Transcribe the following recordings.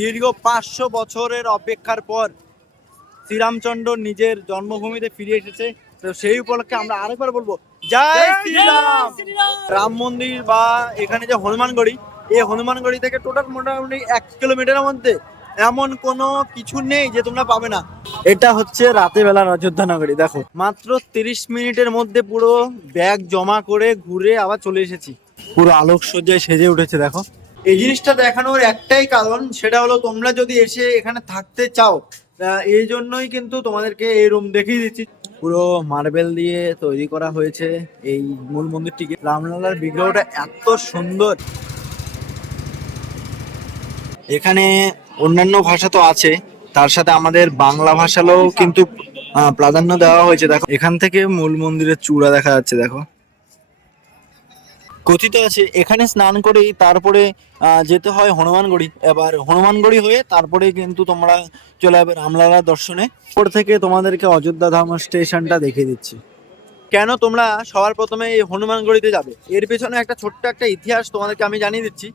দীর্ঘ পাঁচশো বছরের অপেক্ষার পর শ্রীরামচন্দ্র নিজের জন্মভূমিতে ফিরে এসেছে। তো সেই উপলক্ষে আমরা আরেকবার বলব জয় শ্রীরাম! রাম মন্দির বা এখানে যে হনুমানগড়ি এই হনুমানগড়ি থেকে টোটাল মোটামুটি এক কিলোমিটারের মধ্যে এমন কোনো কিছু নেই যে তোমরা পাবে না। এটা হচ্ছে রাতে বেলার অযোধ্যা নগরী দেখো। মাত্র তিরিশ মিনিটের মধ্যে পুরো ব্যাগ জমা করে ঘুরে আবার চলে এসেছি। পুরো আলোকসজ্জায় সেজে উঠেছে দেখো। এই জিনিসটা দেখানোর একটাই কারণ, সেটা হলো তোমরা যদি এসে এখানে থাকতে চাও এই জন্যই কিন্তু তোমাদেরকে এই রুম দেখিয়ে দিচ্ছি। পুরো মার্বেল দিয়ে তৈরি করা হয়েছে এই মূল মন্দিরটিকে। রামলালার বিগ্রহটা এত সুন্দর। এখানে অন্যান্য ভাষা তো আছে, তার সাথে আমাদের বাংলা ভাষারও কিন্তু প্রাধান্য দেওয়া হয়েছে। দেখো, এখান থেকে মূল মন্দিরের চূড়া দেখা যাচ্ছে, দেখো। কথিত আছে, এখানে স্নান করেই তারপরে যেতে হয় হনুমানগড়ি। এবার হনুমানগড়ি হয়ে তারপরে কিন্তু তোমরা চলে যাবে রামলালা দর্শনে। ওপর থেকে তোমাদেরকে অযোধ্যা ধাম স্টেশনটা দেখিয়ে দিচ্ছি। কেন তোমরা সবার প্রথমে এই হনুমানগড়িতে যাবে? এর পেছনে একটা ছোট্ট একটা ইতিহাস তোমাদেরকে আমি জানিয়ে দিচ্ছি।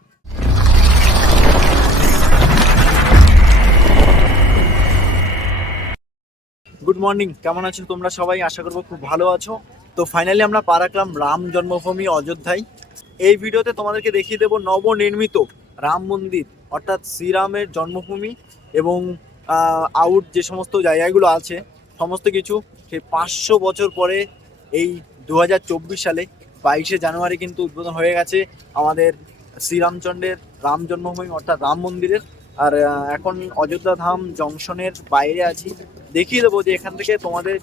গুড মর্নিং কেমন আছো তোমরা সবাই? আশা করব খুব ভালো আছো। তো ফাইনালি আমরা পা রাম জন্মভূমি অযোধ্যায়। এই ভিডিওতে তোমাদেরকে দেখিয়ে দেবো নবনির্মিত রাম মন্দির, অর্থাৎ শ্রীরামের জন্মভূমি এবং আউট যে সমস্ত জায়গাগুলো আছে, সমস্ত কিছু সেই পাঁচশো বছর পরে এই দু হাজার চব্বিশ সালে বাইশে জানুয়ারি কিন্তু উদ্বোধন হয়ে গেছে আমাদের শ্রীরামচন্দ্রের রাম জন্মভূমি, অর্থাৎ রাম মন্দিরের। আর এখন অযোধ্যা ধাম জংশনের বাইরে আছি। দেখিয়ে দেবো যে এখান থেকে তোমাদের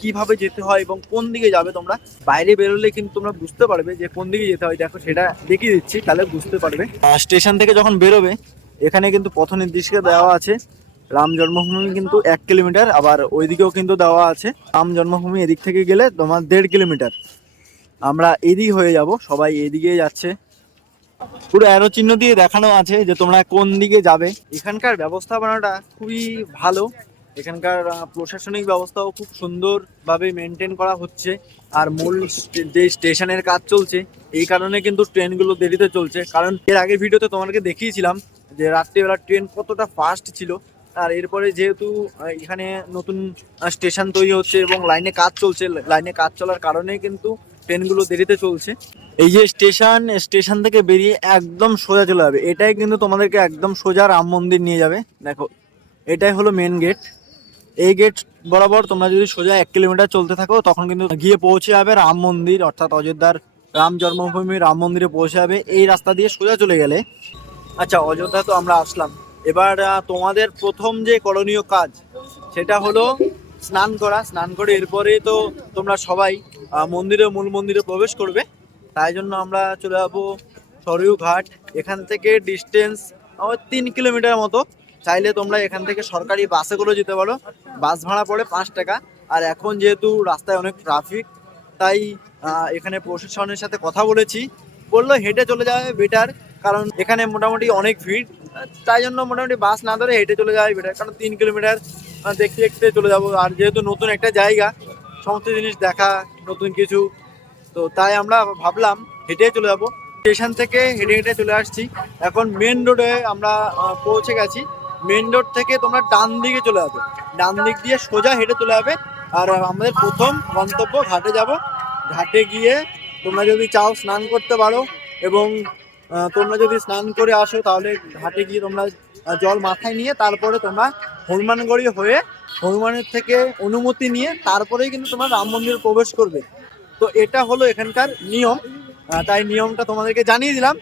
কীভাবে যেতে হয় এবং কোন দিকে যাবে তোমরা, বাইরে বেরোলে কিন্তু তোমরা বুঝতে পারবে যে কোন দিকে যেতে হয়। দেখো, সেটা দেখিয়ে দিচ্ছি, তাহলে বুঝতে পারবে। স্টেশন থেকে যখন বেরোবে, এখানে কিন্তু পথ নির্দেশিকা দেওয়া আছে। রাম জন্মভূমি কিন্তু এক কিলোমিটার, আবার ওইদিকেও কিন্তু দেওয়া আছে। রাম জন্মভূমি এদিক থেকে গেলে তোমার দেড় কিলোমিটার। আমরা এদিক হয়ে যাব, সবাই এদিকে যাচ্ছে। পুরো অ্যারো চিহ্ন দিয়ে দেখানো আছে যে তোমরা কোন দিকে যাবে। এখানকার ব্যবস্থাপনাটা খুবই ভালো। এখানকার প্রশাসনিক ব্যবস্থাও খুব সুন্দরভাবে মেনটেন করা হচ্ছে। আর মূল যে স্টেশনের কাজ চলছে, এই কারণে কিন্তু ট্রেনগুলো দেরিতে চলছে। কারণ এর আগের ভিডিওতে তোমাদেরকে দেখিয়েছিলাম যে রাত্রিবেলা ট্রেন কতটা ফাস্ট ছিল। আর এরপরে যেহেতু এখানে নতুন স্টেশন তৈরি হচ্ছে এবং লাইনে কাজ চলছে লাইনে কাজ চলার কারণে কিন্তু ট্রেনগুলো দেরিতে চলছে। এই যে স্টেশন স্টেশন থেকে বেরিয়ে একদম সোজা চলে যাবে। এটাই কিন্তু তোমাদেরকে একদম সোজা রাম মন্দির নিয়ে যাবে। দেখো, এটাই হলো মেন গেট এই গেট বরাবর তোমরা যদি সোজা এক কিলোমিটার চলতে থাকো, তখন কিন্তু গিয়ে পৌঁছে যাবে রাম মন্দির, অর্থাৎ অযোধ্যার রাম জন্মভূমি, রাম মন্দিরে পৌঁছে যাবে। এই রাস্তা দিয়ে সোজা চলে গেলে। আচ্ছা অযোধ্যা তো আমরা আসলাম। এবার তোমাদের প্রথম যে করণীয় কাজ, সেটা হলো স্নান করা। স্নান করে এরপরে তো তোমরা সবাই মন্দিরে, মূল মন্দিরে প্রবেশ করবে। তাই জন্য আমরা চলে যাব সরিউ ঘাট। এখান থেকে ডিস্টেন্স আমার তিন কিলোমিটার মতো। চাইলে তোমরা এখান থেকে সরকারি বাসে করে যেতে পারো। বাস ভাড়া পড়ে পাঁচ টাকা। আর এখন যেহেতু রাস্তায় অনেক ট্রাফিক তাই এখানে প্রশাসনের সাথে কথা বলেছি। বলল হেঁটে চলে যাবে বেটার কারণ এখানে মোটামুটি অনেক ভিড়। তাই জন্য মোটামুটি বাস না ধরে হেঁটে চলে যাওয়াই বেটার কারণ তিন কিলোমিটার দেখতে দেখতে চলে যাব। আর যেহেতু নতুন একটা জায়গা, সমস্ত জিনিস দেখা, নতুন কিছু, তো তাই আমরা ভাবলাম হেঁটে চলে যাব। স্টেশন থেকে হেঁটে হেঁটে চলে আসছি। এখন মেন রোডে আমরা পৌঁছে গেছি। মেন রোড থেকে তোমরা ডান দিকে চলে যাবে। ডান দিক দিয়ে সোজা হেঁটে চলে যাবে। আর আমাদের প্রথম গন্তব্য ঘাটে যাব। ঘাটে গিয়ে তোমরা যদি চাও স্নান করতে পারো এবং তোমরা যদি স্নান করে আসো তাহলে ঘাটে গিয়ে তোমরা জল মাথায় নিয়ে তারপরে তোমরা হনুমানগড়ি হয়ে হনুমানের থেকে অনুমতি নিয়ে তারপরেই কিন্তু তোমরা রাম মন্দিরে প্রবেশ করবে। তো এটা হলো এখানকার নিয়ম। তাই নিয়মটা তোমাদেরকে জানিয়ে দিলাম।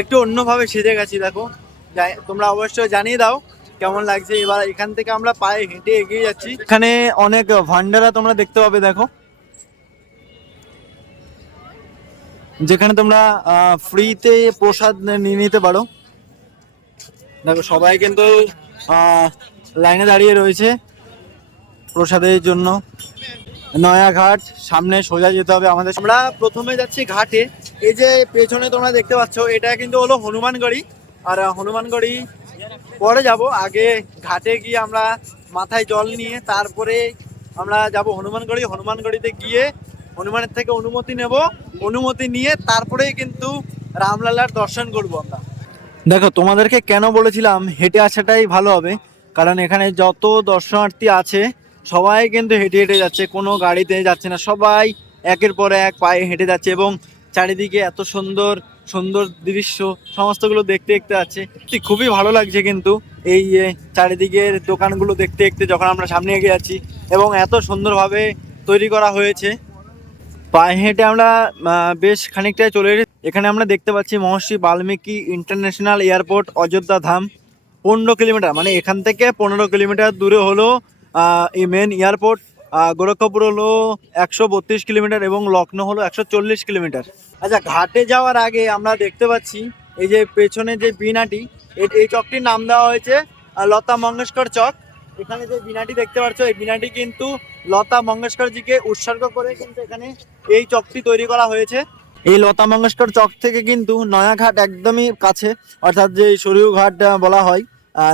একটু অন্যভাবে সেজে গেছি, দেখো। তোমরা অবশ্যই জানিয়ে দাও কেমন লাগছে। এবার এখান থেকে আমরা পায়ে হেঁটে এগিয়ে যাচ্ছি। এখানে অনেক ভান্ডারা তোমরা দেখতে পাবে, দেখো। যেখানে তোমরা ফ্রিতে প্রসাদ নিয়ে নিতে পারো। দেখো, সবাই কিন্তু লাইনে দাঁড়িয়ে রয়েছে প্রসাদের জন্য। নয়াঘাট, সামনে সোজা যেতে হবে আমাদের। আমরা প্রথমে যাচ্ছি ঘাটে। এই যে পেছনে তোমরা দেখতে পাচ্ছ, এটা কিন্তু হলো হনুমানগড়ি। আর হনুমানগড়ি পরে যাব। আগে ঘাটে গিয়ে আমরা মাথায় জল নিয়ে তারপরে আমরা যাব হনুমানগড়ি। হনুমানগড়িতে গিয়ে হনুমানের থেকে অনুমতি নেব। অনুমতি নিয়ে তারপরেই কিন্তু রামলালার দর্শন করব আমরা। দেখো, তোমাদেরকে কেন বলেছিলাম হেঁটে আসাটাই ভালো হবে? কারণ এখানে যত দর্শনার্থী আছে, সবাই কিন্তু হেঁটে হেঁটে যাচ্ছে, কোনো গাড়িতে যাচ্ছে না। সবাই একের পর এক পায়ে হেঁটে যাচ্ছে এবং চারিদিকে এত সুন্দর সুন্দর দৃশ্য, সমস্তগুলো দেখতে দেখতে আছে। খুবই ভালো লাগছে কিন্তু এই চারিদিকের দোকানগুলো দেখতে দেখতে যখন আমরা সামনে এগিয়ে যাচ্ছি এবং এত সুন্দরভাবে তৈরি করা হয়েছে। পায়ে হেঁটে আমরা বেশ খানিকটাই চলে এসেছি। এখানে আমরা দেখতে পাচ্ছি মহর্ষি বাল্মীকি ইন্টারন্যাশনাল এয়ারপোর্ট অযোধ্যা ধাম। পনেরো কিলোমিটার মানে এখান থেকে পনেরো কিলোমিটার দূরে হলো এই মেন এয়ারপোর্ট গোরক্ষপুর হলো একশো বত্রিশ কিলোমিটার এবং লখনৌ হলো একশো চল্লিশ কিলোমিটার। আচ্ছা ঘাটে যাওয়ার আগে আমরা দেখতে পাচ্ছি এই যে পেছনে যে বিনাটি এই চকটির নাম দেওয়া হয়েছে লতা মঙ্গেশকর চক। এখানে যে বিনাটি দেখতে পাচ্ছ, এই বিনাটি কিন্তু লতা মঙ্গেশকরজিকে উৎসর্গ করে কিন্তু এখানে এই চকটি তৈরি করা হয়েছে। এই লতা মঙ্গেশকর চক থেকে কিন্তু নয়াঘাট একদমই কাছে, অর্থাৎ যে সরিউ ঘাট বলা হয়।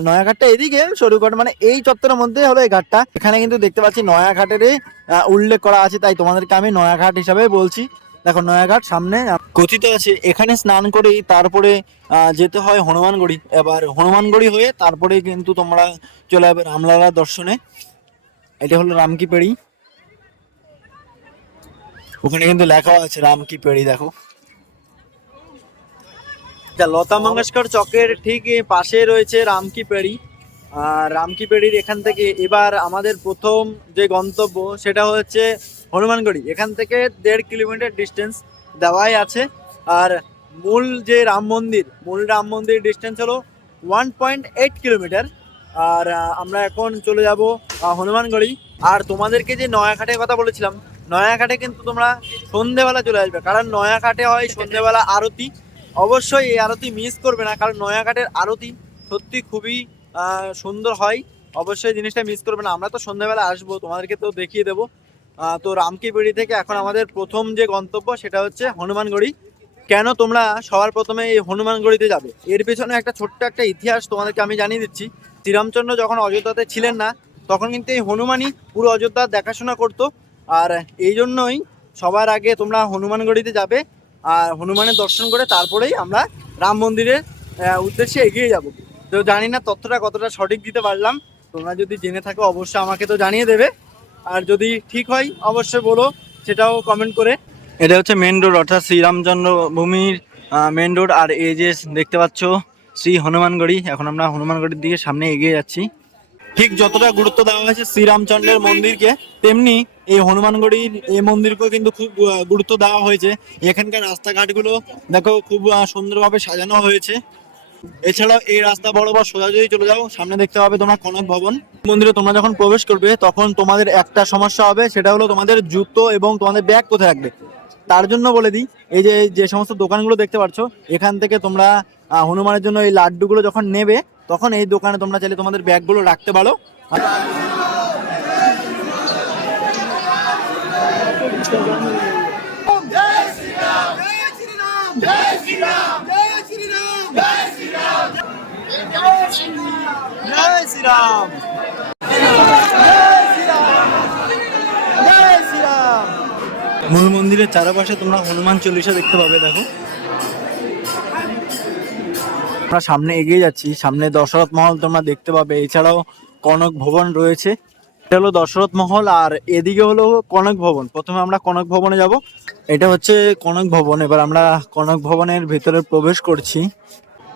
নয়াঘাটটা এদিকে সরিউঘাট মানে এই চত্বরের মধ্যে হলো এই ঘাটটা। এখানে কিন্তু দেখতে পাচ্ছি নয়াঘাটেরই আহ, উল্লেখ করা আছে তাই তোমাদেরকে আমি নয়াঘাট হিসাবে বলছি। দেখো নয়াঘাট সামনে কথিত আছে এখানে স্নান করেই তারপরে যেতে হয় হনুমানগড়ি। এবার হনুমানগড়ি হয়ে তারপরে কিন্তু তোমরা চলে যাবে রামলালা দর্শনে। এটা হলো রামকি পেড়ি। ওখানে কিন্তু লেখা আছে রামকি পেড়ি দেখো। যা লতা মঙ্গেশকর চকের ঠিক পাশে রয়েছে রামকি পেড়ি। আর রামকি পেড়ির এখান থেকে এবার আমাদের প্রথম যে গন্তব্য সেটা হচ্ছে হনুমানগড়ি। এখান থেকে দেড় কিলোমিটার ডিস্টেন্স দেওয়াই আছে। আর মূল যে রাম মন্দির, মূল রাম মন্দির ডিস্টেন্স হলো ওয়ান পয়েন্ট এইট কিলোমিটার। আর আমরা এখন চলে যাব হনুমানগড়ি। আর তোমাদেরকে যে নয়াঘাটের কথা বলেছিলাম, নয়াঘাটে কিন্তু তোমরা সন্ধেবেলা চলে আসবে। কারণ নয়াঘাটে হয় সন্ধেবেলা আরতি। অবশ্যই এই আরতি মিস করবে না, কারণ নয়াঘাটের আরতি সত্যি খুবই সুন্দর হয়। অবশ্যই জিনিসটা মিস করবে না। আমরা তো সন্ধ্যাবেলা আসব, তোমাদেরকে তো দেখিয়ে দেবো। তো রামকি বেড়ি থেকে এখন আমাদের প্রথম যে গন্তব্য সেটা হচ্ছে হনুমানগড়ি। কেন তোমরা সবার প্রথমে এই হনুমানগড়িতে যাবে? এর পেছনে একটা ছোট্ট একটা ইতিহাস তোমাদেরকে আমি জানিয়ে দিচ্ছি। শ্রীরামচন্দ্র যখন অযোধ্যাতে ছিলেন না, তখন কিন্তু এই হনুমানই পুরো অযোধ্যার দেখাশোনা করতো। আর এই জন্যই সবার আগে তোমরা হনুমানগড়িতে যাবে। আর হনুমানের দর্শন করে তারপরেই আমরা রাম মন্দিরের উদ্দেশ্যে এগিয়ে যাব। তো জানি না তথ্যটা কতটা সঠিক দিতে পারলাম। তোমরা যদি জেনে থাকো, অবশ্যই আমাকে তো জানিয়ে দেবে। আর যদি ঠিক হয়, অবশ্যই বলো, সেটাও কমেন্ট করে। এটা হচ্ছে মেন রোড অর্থাৎ শ্রীরামচন্দ্র ভূমির মেন রোড আর এই যে দেখতে পাচ্ছ, শ্রী হনুমানগড়ি। এখন আমরা হনুমানগড়ির দিকে সামনে এগিয়ে যাচ্ছি। ঠিক যতটা গুরুত্ব দেওয়া হয়েছে শ্রীরামচন্দ্রের মন্দিরকে, তেমনি এই হনুমানগড়ির এই মন্দিরকেও কিন্তু খুব গুরুত্ব দেওয়া হয়েছে। এখানকার রাস্তাঘাটগুলো দেখো খুব সুন্দরভাবে সাজানো হয়েছে। এছাড়াও এই রাস্তা বরাবর সোজা যদি চলে যাও। সামনে দেখতে পাবে তোমার কনক ভবন। মন্দিরে তোমরা যখন প্রবেশ করবে, তখন তোমাদের একটা সমস্যা হবে, সেটা হলো তোমাদের জুতো এবং তোমাদের ব্যাগ কোথায় রাখবে? তার জন্য বলে দিই, এই যে যে সমস্ত দোকানগুলো দেখতে পাচ্ছ, এখান থেকে তোমরা হনুমানের জন্য এই লাড্ডুগুলো যখন নেবে, তখন এই দোকানে তোমরা চাইলে তোমাদের ব্যাগগুলো রাখতে পারো। মূল মন্দিরের চারপাশে তোমরা হনুমান চল্লিশা দেখতে পাবে, দেখো। আমরা সামনে এগিয়ে যাচ্ছি, সামনে দশরথ মহল তোমরা দেখতে পাবে। এছাড়াও কনক ভবন রয়েছে। এটা হলো দশরথ মহল, আর এদিকে হলো কনক ভবন। প্রথমে আমরা কনক ভবনে যাব। এটা হচ্ছে কনক ভবন। এবার আমরা কনক ভবনের ভিতরে প্রবেশ করছি।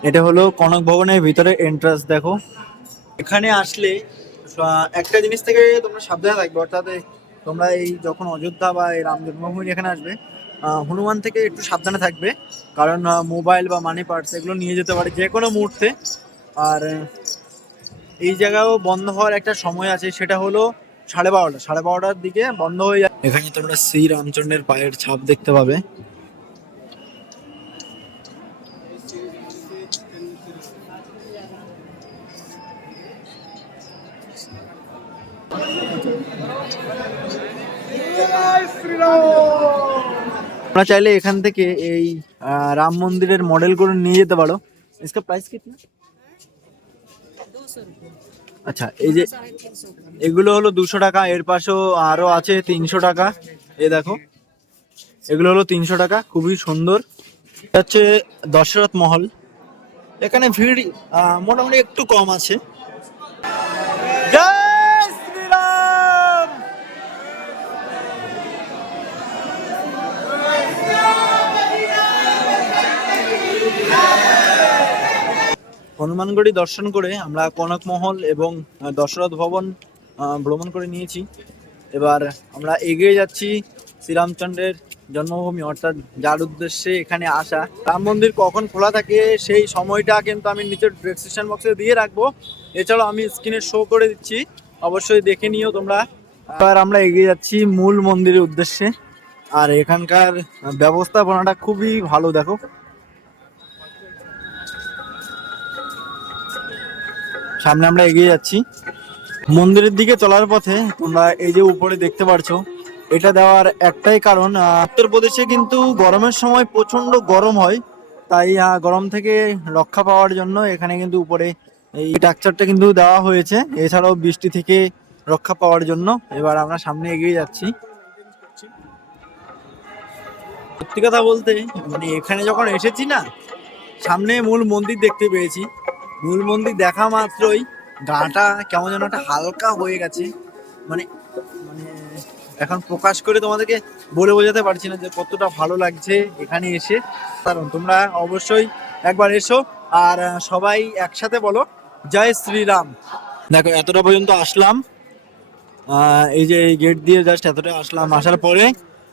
এটা হলো কনক ভবনের ভিতরে এন্ট্রান্স দেখো। এখানে আসলে একটা জিনিস থেকে তোমরা সাবধানে থাকবে, অর্থাৎ তোমরা এই যখন অযোধ্যা বা এই রাম জন্মভূমি এখানে আসবে হনুমান থেকে একটু সাবধানে থাকবে। কারণ মোবাইল বা মানি পার্টস এগুলো নিয়ে যেতে পারে যে কোনো মুহূর্তে। আর এই জায়গাও বন্ধ হওয়ার একটা সময় আছে সেটা হলো সাড়ে বারোটা সাড়ে বারোটার দিকে বন্ধ হয়ে যায় এখানে তোমরা শ্রী রামচন্দ্রের পায়ের ছাপ দেখতে পাবে তোমরা চাইলে এখান থেকে এই আহ, রাম মন্দিরের মডেলগুলো নিয়ে যেতে পারো इसका प्राइस कितना আচ্ছা এই যে এগুলো হলো দুশো টাকা, এর পাশেও আরও আছে তিনশো টাকা। এ দেখো, এগুলো হলো তিনশো টাকা, খুবই সুন্দর। হচ্ছে দশরথ মহল। এখানে ভিড় মোটামুটি একটু কম আছে জয় শ্রীরাম হনুমানগড়ি দর্শন করে আমরা কনকমহল এবং দশরথ ভবন ভ্রমণ করে নিয়েছি। এবার আমরা এগিয়ে যাচ্ছি শ্রীরামচন্দ্রের জন্মভূমি, অর্থাৎ যার উদ্দেশ্যে এখানে আসা। রাম মন্দির কখন খোলা থাকে সেই সময়টা কিন্তু আমি নিচের ডেসক্রিপশন বক্সে দিয়ে রাখব। এছাড়াও আমি স্ক্রিনে শো করে দিচ্ছি। অবশ্যই দেখে নিও তোমরা। এবার আমরা এগিয়ে যাচ্ছি মূল মন্দিরের উদ্দেশ্যে। আর এখানকার ব্যবস্থাপনাটা খুবই ভালো, দেখো। সামনে আমরা এগিয়ে যাচ্ছি। মন্দিরের দিকে চলার পথে তোমরা এই যে উপরে দেখতে পারছ, এটা দেওয়ার একটাই কারণ উত্তরপ্রদেশে কিন্তু গরমের সময় প্রচণ্ড গরম হয়। তাই গরম থেকে রক্ষা পাওয়ার জন্য এখানে কিন্তু উপরে এই স্ট্রাকচারটা কিন্তু দেওয়া হয়েছে। এছাড়াও বৃষ্টি থেকে রক্ষা পাওয়ার জন্য এবার আমরা সামনে এগিয়ে যাচ্ছি। সত্যি কথা বলতে মানে এখানে যখন এসেছি না, সামনে মূল মন্দির দেখতে পেয়েছি। মূল মন্দির দেখা মাত্রই গাটা কেমন যেন একটা হালকা হয়ে গেছে। মানে মানে এখন প্রকাশ করে তোমাদেরকে বলে বোঝাতে পারছি না যে কতটা ভালো লাগছে এখানে এসে। কারণ তোমরা অবশ্যই একবার এসো আর সবাই একসাথে বলো, জয় শ্রীরাম। দেখো, এতটা পর্যন্ত আসলাম। এই যে এই গেট দিয়ে জাস্ট এতটা আসলাম। আসার পরে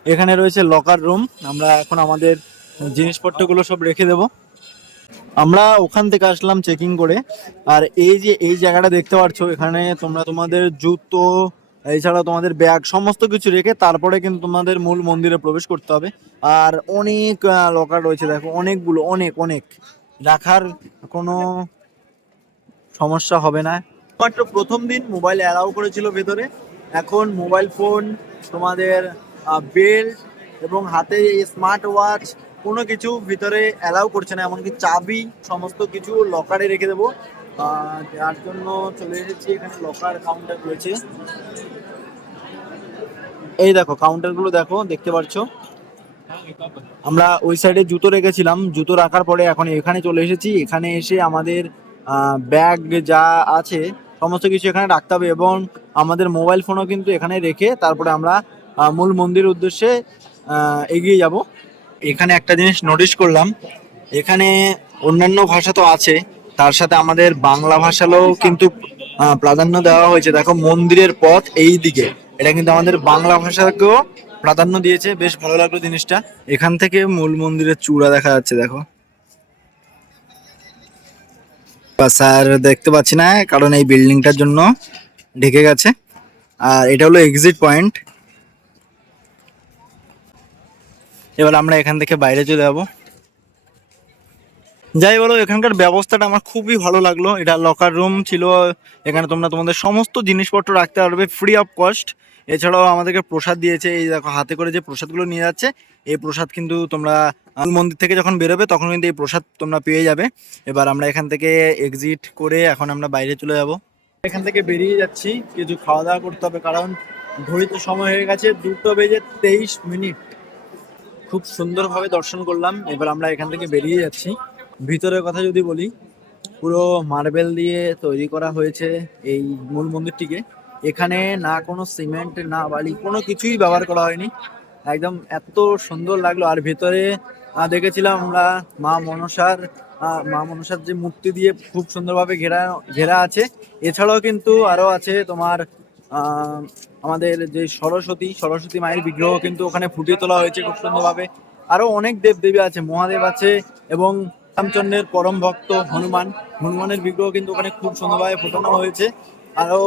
এখানে রয়েছে লকার রুম আমরা এখন আমাদের জিনিসপত্রগুলো সব রেখে দেবো। আমরা ওখান থেকে আসলাম চেকিং করে। আর এই যে, এই জায়গাটা দেখতে পাচ্ছ, এখানে তোমরা তোমাদের জুতো, এছাড়া তোমাদের ব্যাগ সমস্ত কিছু রেখে তারপরে কিন্তু তোমাদের মূল মন্দিরে প্রবেশ করতে হবে। আর অনেক লকার রয়েছে, দেখো, অনেকগুলো, অনেক অনেক। রাখার কোনো সমস্যা হবে না। মাত্র প্রথম দিন মোবাইল অ্যালাউ করেছিল ভেতরে। এখন মোবাইল ফোন তোমাদের বেল্ট এবং হাতে স্মার্ট ওয়াচ কোনো কিছু ভিতরে অ্যালাউ করছে না, এমনকি চাবি, সমস্ত কিছু লকারে রেখে দেবো। যার জন্য চলে এসেছি, এখানে লকার কাউন্টার রয়েছে। এই দেখো কাউন্টারগুলো দেখো, দেখতে পাচ্ছ? আমরা ওই সাইডে জুতো রেখেছিলাম, জুতো রাখার পরে এখন এখানে চলে এসেছি। এখানে এসে আমাদের ব্যাগ যা আছে, সমস্ত কিছু এখানে রাখতে হবে এবং আমাদের মোবাইল ফোনও কিন্তু এখানে রেখে তারপরে আমরা মূল মন্দির উদ্দেশ্যে এগিয়ে যাব। এখানে একটা জিনিস নোটিশ করলাম, এখানে অন্যান্য ভাষা তো আছে, তার সাথে আমাদের বাংলা ভাষারও কিন্তু প্রাধান্য দেওয়া হয়েছে। দেখো, মন্দিরের পথ এই দিকে, এটা কিন্তু আমাদের বাংলা ভাষাকেও প্রাধান্য দিয়েছে। বেশ ভালো লাগল জিনিসটা। এখান থেকে মূল মন্দিরের চূড়া দেখা যাচ্ছে, দেখো। স্যার দেখতে পাচ্ছি না, কারণ এই বিল্ডিংটার জন্য ঢেকে গেছে। আর এটা হলো এক্সিট পয়েন্ট এবার আমরা এখান থেকে বাইরে চলে যাব। যাই বলো, এখানকার ব্যবস্থাটা আমার খুবই ভালো লাগল। এটা লকার রুম ছিল, এখানে তোমরা তোমাদের সমস্ত জিনিসপত্র রাখতে পারবে ফ্রি অফ কস্ট এছাড়াও আমাদেরকে প্রসাদ দিয়েছে, এই দেখো, হাতে করে যে প্রসাদগুলো নিয়ে যাচ্ছে, এই প্রসাদ কিন্তু তোমরা মন্দির থেকে যখন বেরোবে, তখন কিন্তু এই প্রসাদ তোমরা পেয়ে যাবে। এবার আমরা এখান থেকে এক্সিট করে এখন আমরা বাইরে চলে যাব। এখান থেকে বেরিয়ে যাচ্ছি, কিছু খাওয়া দাওয়া করতে হবে, কারণ ঘড়িতে সময় হয়ে গেছে দুটো বেজে তেইশ মিনিট। খুব সুন্দরভাবে দর্শন করলাম। এবার আমরা এখান থেকে বেরিয়ে যাচ্ছি। ভিতরের কথা যদি বলি, পুরো মার্বেল দিয়ে তৈরি করা হয়েছে এই মূল মন্দিরটিকে। এখানে না কোনো সিমেন্ট, না বালি, কোনো কিছুই ব্যবহার করা হয়নি। একদম এত সুন্দর লাগল। আর ভেতরে দেখেছিলাম আমরা মা মনসার মা মনসার যে মূর্তি দিয়ে খুব সুন্দরভাবে ঘেরা ঘেরা আছে। এছাড়াও কিন্তু আরও আছে তোমার আমাদের যে সরস্বতী সরস্বতী মায়ের বিগ্রহ কিন্তু ওখানে ফুটিয়ে তোলা হয়েছে খুব সুন্দরভাবে। আরও অনেক দেব দেবী আছে মহাদেব আছে এবং রামচন্দ্রের পরম ভক্ত হনুমান। হনুমানের বিগ্রহ কিন্তু ওখানে খুব সুন্দরভাবে ফোটানো হয়েছে। আরও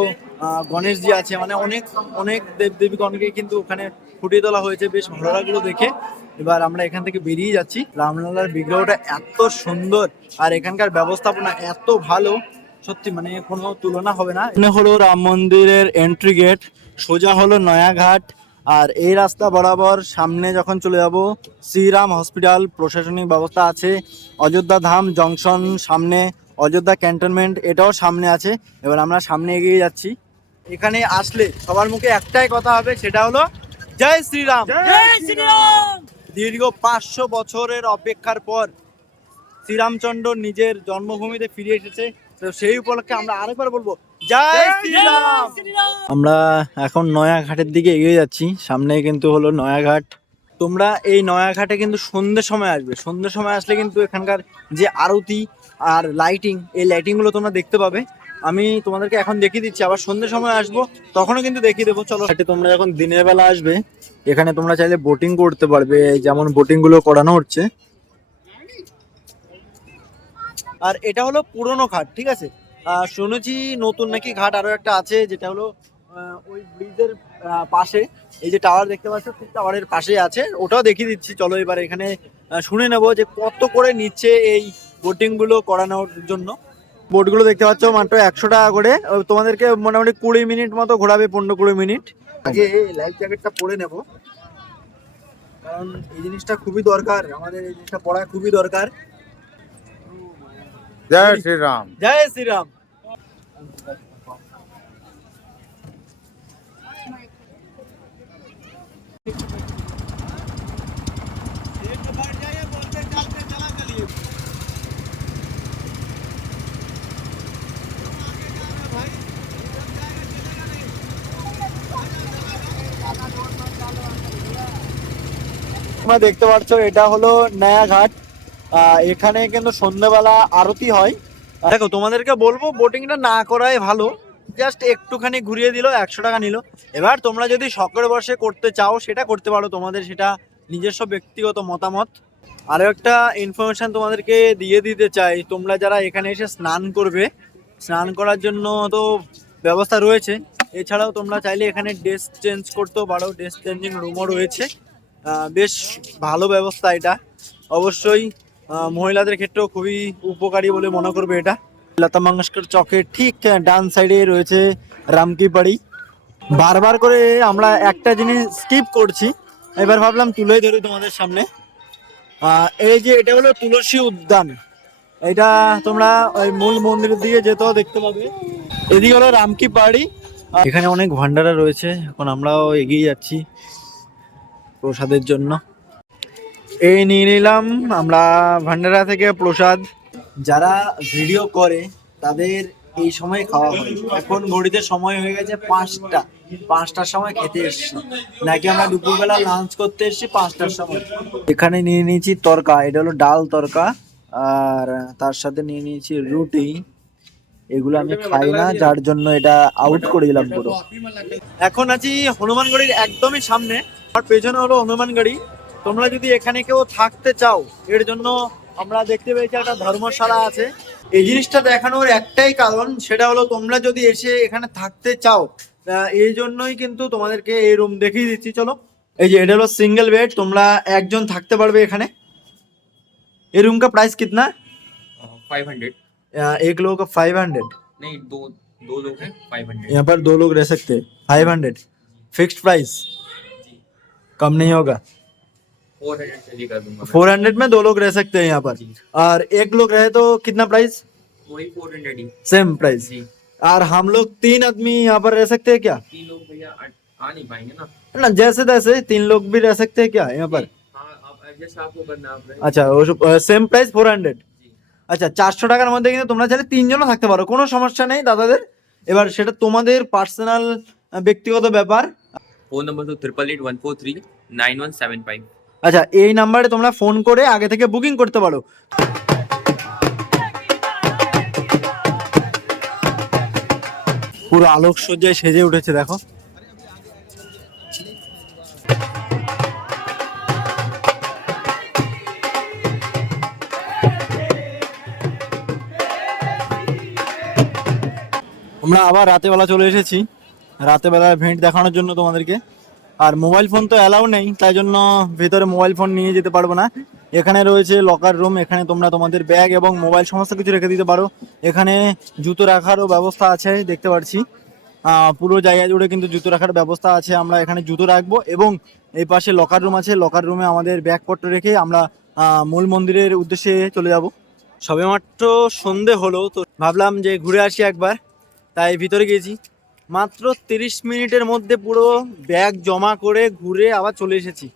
আহ, গণেশজি আছে মানে অনেক অনেক দেব দেবীগণকে কিন্তু ওখানে ফুটিয়ে তোলা হয়েছে বেশ ভালো লাগল দেখে। এবার আমরা এখান থেকে বেরিয়ে যাচ্ছি। রামলালার বিগ্রহটা এত সুন্দর আর এখানকার ব্যবস্থাপনা এত ভালো। সত্যি মানে কোনো তুলনা হবে না। এখানে হলো রাম মন্দিরের এন্ট্রি গেট সোজা হলো নয়াঘাট আর এই রাস্তা বরাবর সামনে যখন চলে যাব শ্রীরাম হসপিটাল প্রশাসনিক ব্যবস্থা আছে অযোধ্যা ধাম জংশন সামনে অযোধ্যা ক্যান্টনমেন্ট এটাও সামনে আছে। এবার আমরা সামনে এগিয়ে যাচ্ছি। এখানে আসলে সবার মুখে একটাই কথা হবে সেটা হলো জয় শ্রীরাম। জয় শ্রীরাম! দীর্ঘ পাঁচশো বছরের অপেক্ষার পর শ্রীরামচন্দ্র নিজের জন্মভূমিতে ফিরে এসেছে। তো সেই উপলক্ষে আমরা আরেকবার বলব জয় শ্রীরাম! আমরা এখন নয়াঘাটের দিকে এগিয়ে যাচ্ছি সামনে কিন্তু হলো নয়াঘাট। তোমরা এই নয়াঘাটে কিন্তু সন্ধ্যের সময় আসবে। সন্ধ্যের সময় আসলে কিন্তু এখানকার যে আরতি আর লাইটিং এই লাইটিংগুলো তোমরা দেখতে পাবে। আমি তোমাদেরকে এখন দেখিয়ে দিচ্ছি আবার সন্ধ্যের সময় আসব তখনও কিন্তু দেখিয়ে দেবো। চলো। ঘাটে তোমরা যখন দিনের বেলা আসবে এখানে তোমরা চাইলে বোটিং করতে পারবে যেমন বোটিংগুলো করানো হচ্ছে। আর এটা হলো পুরনো ঘাট, ঠিক আছে? শুনেছি নতুন নাকি ঘাট আরও একটা আছে, যেটা হলো ওই ব্রিজের পাশে। এই যে টাওয়ার দেখতে পাচ্ছ, ঠিক টাওয়ারের পাশে আছে। ওটাও দেখিয়ে দিচ্ছি, চলো এবার এখানে শুনে নেব যে কত করে নিচ্ছে এই বোটিংগুলো করানোর জন্য। বোটগুলো দেখতে পাচ্ছ, মাত্র একশো টাকা করে। তোমাদেরকে মোটামুটি কুড়ি মিনিট মতো ঘোরাবে, পনেরো কুড়ি মিনিট। আগে লাইফ জ্যাকেটটা পরে নেব। কারণ এই জিনিসটা খুবই দরকার, আমাদের এই জিনিসটা পড়া খুবই দরকার। জয় শ্রীরাম জয় শ্রীরাম তোমরা দেখতে পাচ্ছ এটা হলো নয়া ঘাট এখানে কিন্তু সন্ধ্যাবেলা আরতি হয়। দেখো, তোমাদেরকে বলব বোটিংটা না করাই ভালো। জাস্ট একটুখানি ঘুরিয়ে দিল, একশো টাকা নিল। এবার তোমরা যদি শখের বসে করতে চাও, সেটা করতে পারো। তোমাদের সেটা নিজস্ব ব্যক্তিগত মতামত। আরও একটা ইনফরমেশন তোমাদেরকে দিয়ে দিতে চাই। তোমরা যারা এখানে এসে স্নান করবে, স্নান করার জন্য তো ব্যবস্থা রয়েছে। এছাড়াও তোমরা চাইলে এখানে ড্রেস চেঞ্জ করতেও পারো। ড্রেস চেঞ্জিং রুমও রয়েছে। বেশ ভালো ব্যবস্থা এটা। অবশ্যই মহিলাদের ক্ষেত্রেও খুবই উপকারী বলে মনে করবে এটা। লতা মঙ্গেশকর চকের ঠিক ডান সাইডে রয়েছে রামকি বাড়ি বারবার করে আমরা একটা জিনিস স্কিপ করছি। এবার ভাবলাম তুলে ধরি তোমাদের সামনে। এই যে এটা হলো তুলসী উদ্যান। এটা তোমরা ওই মূল মন্দিরের দিকে যেতেও দেখতে পাবে। এদিকে হলো রামকি পাহাড়ি এখানে অনেক ভান্ডারা রয়েছে। এখন আমরাও এগিয়ে যাচ্ছি প্রসাদের জন্য। এই নিয়ে নিলাম আমরা ভান্ডারা থেকে প্রসাদ। যারা ভিডিও করে, তাদের এই সময় খাওয়া হয়। এখন ঘড়িতে সময় হয়ে গেছে পাঁচটা। পাঁচটার সময় খেতে এসছি। নাকি আমরা দুপুরবেলা লাঞ্চ করতে এসছি, পাঁচটার সময়। এখানে নিয়ে নিয়েছি তরকা। এটা হলো ডাল তরকা। আর তার সাথে নিয়ে নিয়েছি রুটি। এগুলো আমি খাই না, যার জন্য এটা আউট করে দিলাম পুরো। এখন আছি হনুমানগড়ির একদমই সামনে। আর পেছনে হলো হনুমানগড়ি। তোমরা যদি এখানে কেউ থাকতে চাও এর জন্য আমরা দেখতে পেয়েছি একটা ধর্মশালা আছে এই জিনিসটা দেখানোর একটাই কারণ সেটা হলো তোমরা যদি এসে এখানে থাকতে চাও আহ, এই জন্যই কিন্তু তোমাদেরকে এই রুম দেখিয়ে দিচ্ছি চলো এই যে এটা হলো সিঙ্গেল বেড তোমরা একজন থাকতে পারবে এখানে এই रूम का प्राइस कितना फाइव हंड्रेड एक लोगों का फाइव हंड्रेड नहीं दो दो लोग हैं फाइव हंड्रेड यहाँ पर दो लोग रह सकते हैं फाइव हंड्रेड फिक्स्ड प्राइस कम नहीं होगा फोर हंड्रेड चलिए कर दूंगा फोर हंड्रेड में दो लोग रह सकते हैं यहाँ पर जी और एक लोग रहे तो कितना प्राइस वही फोर हंड्रेड ही सेम प्राइस जी और हम लोग तीन आदमी यहाँ पर रह सकते हैं क्या तीन लोग भैया आ, आ नहीं पाएंगे ना ना जैसे तैसे तीन लोग भी रह सकते हैं क्या यहाँ पर हाँ आप एडजस्ट आपको करना आप रहे আচ্ছা সেম প্রাইস ফোর হান্ড্রেড जी আচ্ছা চারশো টাকার মধ্যে কিন্তু তোমরা চাইলে তিনজনও থাকতে পারো কোনো সমস্যা নেই দাদাদের এবার সেটা তোমাদের পার্সোনাল ব্যক্তিগত ব্যাপার फोन नंबर तो triple eight one four three nine one seven five আচ্ছা এই নাম্বারে তোমরা ফোন করে আগে থেকে বুকিং করতে পারো। পুরো আলোক সজ্জায় সেজে উঠেছে, দেখো। আমরা আবার রাতে বেলা চলে এসেছি। রাতে বেলা ভেন্ট দেখানোর জন্য তোমাদেরকে। আর মোবাইল ফোন তো অ্যালাউ নেই, তাই জন্য ভেতরে মোবাইল ফোন নিয়ে যেতে পারব না। এখানে রয়েছে লকার রুম এখানে তোমরা তোমাদের ব্যাগ এবং মোবাইল সমস্ত কিছু রেখে দিতে পারো। এখানে জুতো রাখারও ব্যবস্থা আছে, দেখতে পাচ্ছি পুরো জায়গা জুড়ে কিন্তু জুতো রাখার ব্যবস্থা আছে, আমরা এখানে জুতো রাখব এবং এই পাশে লকার রুম আছে লকার রুমে আমাদের ব্যাগপত্র রেখে আমরা মূল মন্দিরের উদ্দেশ্যে চলে যাব। সবেমাত্র সন্ধে হলো, তো ভাবলাম যে ঘুরে আসি একবার, তাই ভিতরে গিয়েছি। মাত্র তিরিশ মিনিটের মধ্যে পুরো ব্যাগ জমা করে ঘুরে আবার চলে এসেছি।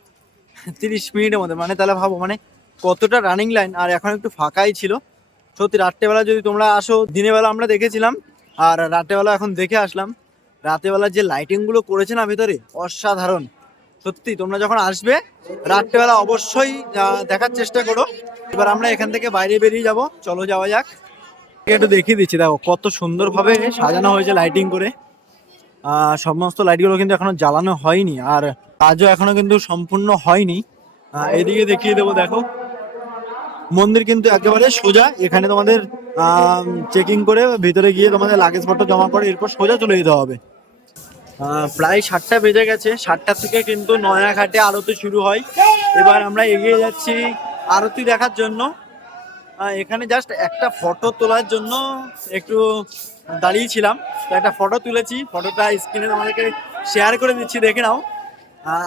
তিরিশ মিনিটের মধ্যে মানে তাহলে ভাবো মানে কতটা রানিং লাইন আর এখন একটু ফাঁকাই ছিল। সত্যি রাত্রেবেলা যদি তোমরা আসো, দিনের বেলা আমরা দেখেছিলাম, আর রাত্রেবেলা এখন দেখে আসলাম। রাতেবেলা যে লাইটিংগুলো করেছে না ভিতরে, অসাধারণ। সত্যি, তোমরা যখন আসবে রাত্রেবেলা অবশ্যই দেখার চেষ্টা করো। এবার আমরা এখান থেকে বাইরে বেরিয়ে যাব। চলো যাওয়া যাক। একটু দেখিয়ে দিচ্ছি, দেখো, কত সুন্দরভাবে সাজানো হয়েছে লাইটিং করে। সমস্ত লাইটগুলো কিন্তু এখনও জ্বালানো হয়নি, আর কাজও এখনও কিন্তু সম্পূর্ণ হয়নি। এদিকে দেখিয়ে দেবো, দেখো। মন্দির কিন্তু একেবারে সোজা, এখানে তোমাদের চেকিং করে ভিতরে গিয়ে তোমাদের লাগেজ পত্র জমা করে এরপর সোজা চলে যেতে হবে। প্রায় সাতটা বেজে গেছে, সাতটা থেকে কিন্তু নয়াঘাটে আরতি শুরু হয়। এবার আমরা এগিয়ে যাচ্ছি আরতি দেখার জন্য। এখানে জাস্ট একটা ফটো তোলার জন্য একটু দাঁড়িয়েছিলাম তো একটা ফটো তুলেছি। ফটোটা স্ক্রিনে তোমাদেরকে শেয়ার করে দিচ্ছি, দেখে নাও।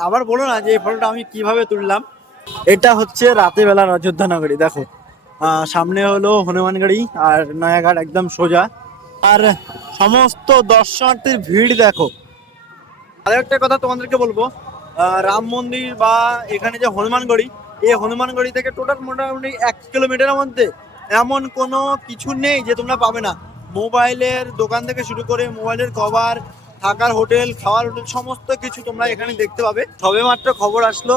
আবার বলো না যে এই ফটোটা আমি কীভাবে তুললাম। এটা হচ্ছে রাতে বেলার অযোধ্যা নগরী দেখো সামনে হলো হনুমানগাড়ি আর নয়াঘাট একদম সোজা। আর সমস্ত দর্শনার্থীর ভিড় দেখো। আর একটা কথা তোমাদেরকে বলব রাম মন্দির বা এখানে যে হনুমানগড়ি এই হনুমানগড়ি থেকে টোটাল মোটামুটি এক কিলোমিটারের মধ্যে। এমন কোনো কিছু নেই যে তোমরা পাবে না। মোবাইলের দোকান থেকে শুরু করে মোবাইলের কভার থাকার হোটেল, খাওয়ার হোটেল, সমস্ত কিছু তোমরা এখানে দেখতে পাবে। সবে মাত্র খবর আসলো,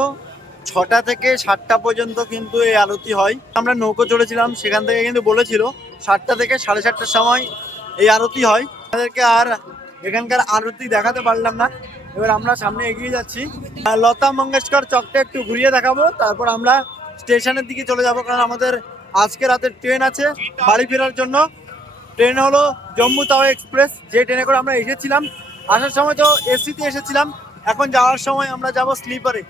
ছটা থেকে সাতটা পর্যন্ত কিন্তু এই আরতি হয়। আমরা নৌকো চড়েছিলাম, সেখান থেকে কিন্তু বলেছিল, সাতটা থেকে সাড়ে সাতটার সময় এই আরতি হয়। আমাদেরকে আর এখানকার আরতি দেখাতে পারলাম না। এবার আমরা সামনে এগিয়ে যাচ্ছি। লতা মঙ্গেশকর চকটা একটু ঘুরিয়ে দেখাবো। তারপর আমরা স্টেশনের দিকে চলে যাব, কারণ আমাদের আজকে রাতের ট্রেন আছে বাড়ি ফেরার জন্য। ট্রেন হলো জম্মু তাওয়া এক্সপ্রেস, যে ট্রেনে করে আমরা এসেছিলাম। আসার সময় তো এসিতে এসেছিলাম। এখন যাওয়ার সময় আমরা যাব স্লিপারে।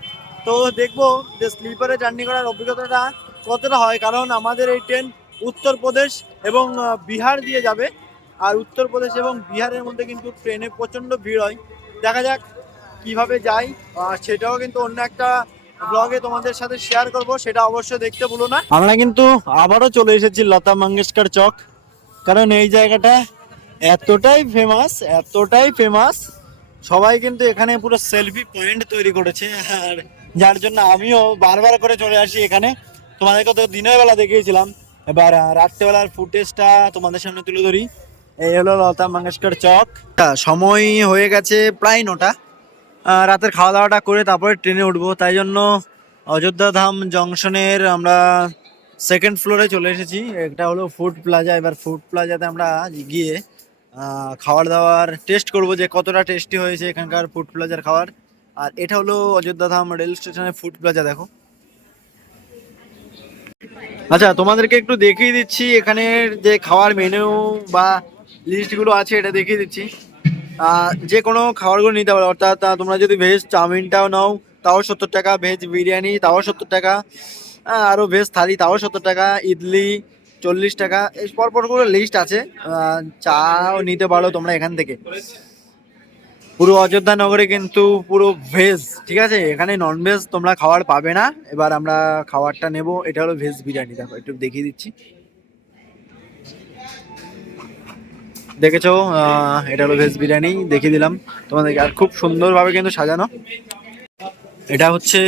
তো দেখব যে স্লিপারে জার্নি করার অভিজ্ঞতাটা কতটা হয়, কারণ আমাদের এই ট্রেন উত্তরপ্রদেশ এবং বিহার দিয়ে যাবে। আর উত্তরপ্রদেশ এবং বিহারের মধ্যে কিন্তু ট্রেনে প্রচণ্ড ভিড় হয়। দেখা যাক কীভাবে যাই সেটাও কিন্তু অন্য একটা ব্লগে তোমাদের সাথে শেয়ার করব, সেটা অবশ্যই দেখতে ভুলো না। আমরা কিন্তু আবারও চলে এসেছি লতা মঙ্গেশকর চক। কারণ এই জায়গাটা এতটাই ফেমাস এতটাই ফেমাস সবাই কিন্তু এখানে পুরো সেলফি পয়েন্ট তৈরি করেছে। আর যার জন্য আমিও বারবার করে চলে আসি এখানে। তোমাদেরকে তো দিনের বেলা দেখিয়েছিলাম। এবার রাত্রেবেলার ফুটেজটা তোমাদের সামনে তুলে ধরি। এই হলো লতা মঙ্গেশকর চক। সময় হয়ে গেছে প্রায় নটা। রাতের খাওয়া দাওয়াটা করে তারপরে ট্রেনে উঠবো। তাই জন্য অযোধ্যা ধাম জংশনের আমরা সেকেন্ড ফ্লোরে চলে এসেছি। এটা হলো ফুড প্লাজা এবার ফুড প্লাজাতে আমরা গিয়ে খাওয়ার দাওয়ার টেস্ট করব যে কতটা টেস্টি হয়েছে এখানকার ফুড প্লাজার খাওয়ার। আর এটা হলো অযোধ্যা ধাম রেল স্টেশনের ফুড প্লাজা দেখো। আচ্ছা তোমাদেরকে একটু দেখিয়ে দিচ্ছি এখানের যে খাওয়ার মেনু বা লিস্টগুলো আছে, এটা দেখিয়ে দিচ্ছি। যে কোনো খাবারগুলো নিতে পারো। অর্থাৎ তোমরা যদি ভেজ চাউমিনটাও নাও, তাও সত্তর টাকা। ভেজ বিরিয়ানি, তাও সত্তর টাকা। আরও ভেজ থালি, তাও সত্তর টাকা। ইডলি, চল্লিশ টাকা। এই পরপর করে লিস্ট আছে। চাও নিতে পারো তোমরা এখান থেকে। পুরো অযোধ্যা নগরে কিন্তু পুরো ভেজ ঠিক আছে? এখানে নন ভেজ তোমরা খাবার পাবে না। এবার আমরা খাবারটা নেব। এটা হলো ভেজ বিরিয়ানি। দেখো, একটু দেখিয়ে দিচ্ছি। দেখেছ এটা হলো ভেজ বিরিয়ানি দেখিয়ে দিলাম। তোমাদেরকে আর খুব সুন্দরভাবে কিন্তু সাজানো। এটা হচ্ছে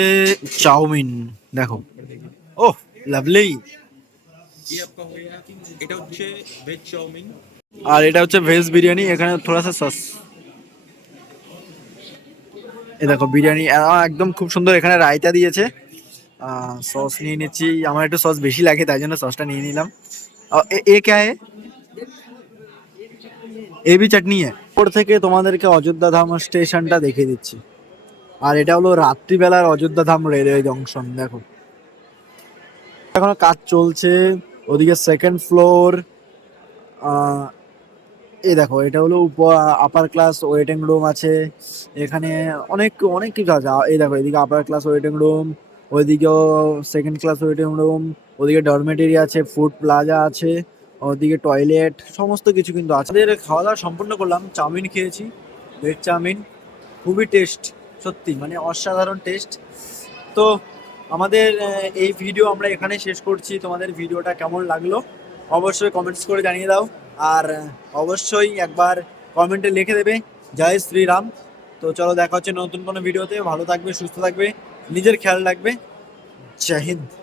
চাউমিন দেখো। ও লাভলি। Veg chow mein. আর এটা হচ্ছে ভেজ বিরিয়ানি এখানে থোড়া সা সস। এ দেখো বিরিয়ানি একদম খুব সুন্দর এখানে রায়তা দিয়েছে। সস নিয়ে নিচ্ছি। আমার একটু সস বেশি লাগে তাই জন্য সসটা নিয়ে নিলাম। এ কে है এ বি চাটনি है ওপর থেকে তোমাদেরকে অযোধ্যা ধাম স্টেশনটা দেখিয়ে দিচ্ছি। আর এটা হলো রাত্রিবেলার অযোধ্যা ধাম রেলওয়ে জংশন দেখো। এখনও কাজ চলছে, ওদিকে সেকেন্ড ফ্লোর এই দেখো, এটা হলো উপর আপার ক্লাস ওয়েটিং রুম আছে। এখানে অনেক অনেক কিছু আছে। এই দেখো, এদিকে আপার ক্লাস ওয়েটিং রুম ওইদিকেও সেকেন্ড ক্লাস ওয়েটিং রুম ওদিকে ডরমেটরি আছে ফুড প্লাজা আছে। ওদিকে টয়লেট সমস্ত কিছু কিন্তু আছে। আমাদের খাওয়া দাওয়া সম্পূর্ণ করলাম, চাউমিন খেয়েছি ভেজ চাউমিন, খুবই টেস্ট সত্যি মানে অসাধারণ টেস্ট তো আমাদের এই ভিডিও আমরা এখানে শেষ করছি। তোমাদের ভিডিওটা কেমন লাগল অবশ্যই কমেন্টস করে জানিয়ে দাও। আর অবশ্যই একবার কমেন্টে লিখে দেবে, জয় শ্রীরাম। তো চলো দেখা হচ্ছে নতুন কোনো ভিডিওতে ভালো থাকবে, সুস্থ থাকবে, নিজের খেয়াল রাখবে। জয় হিন্দ।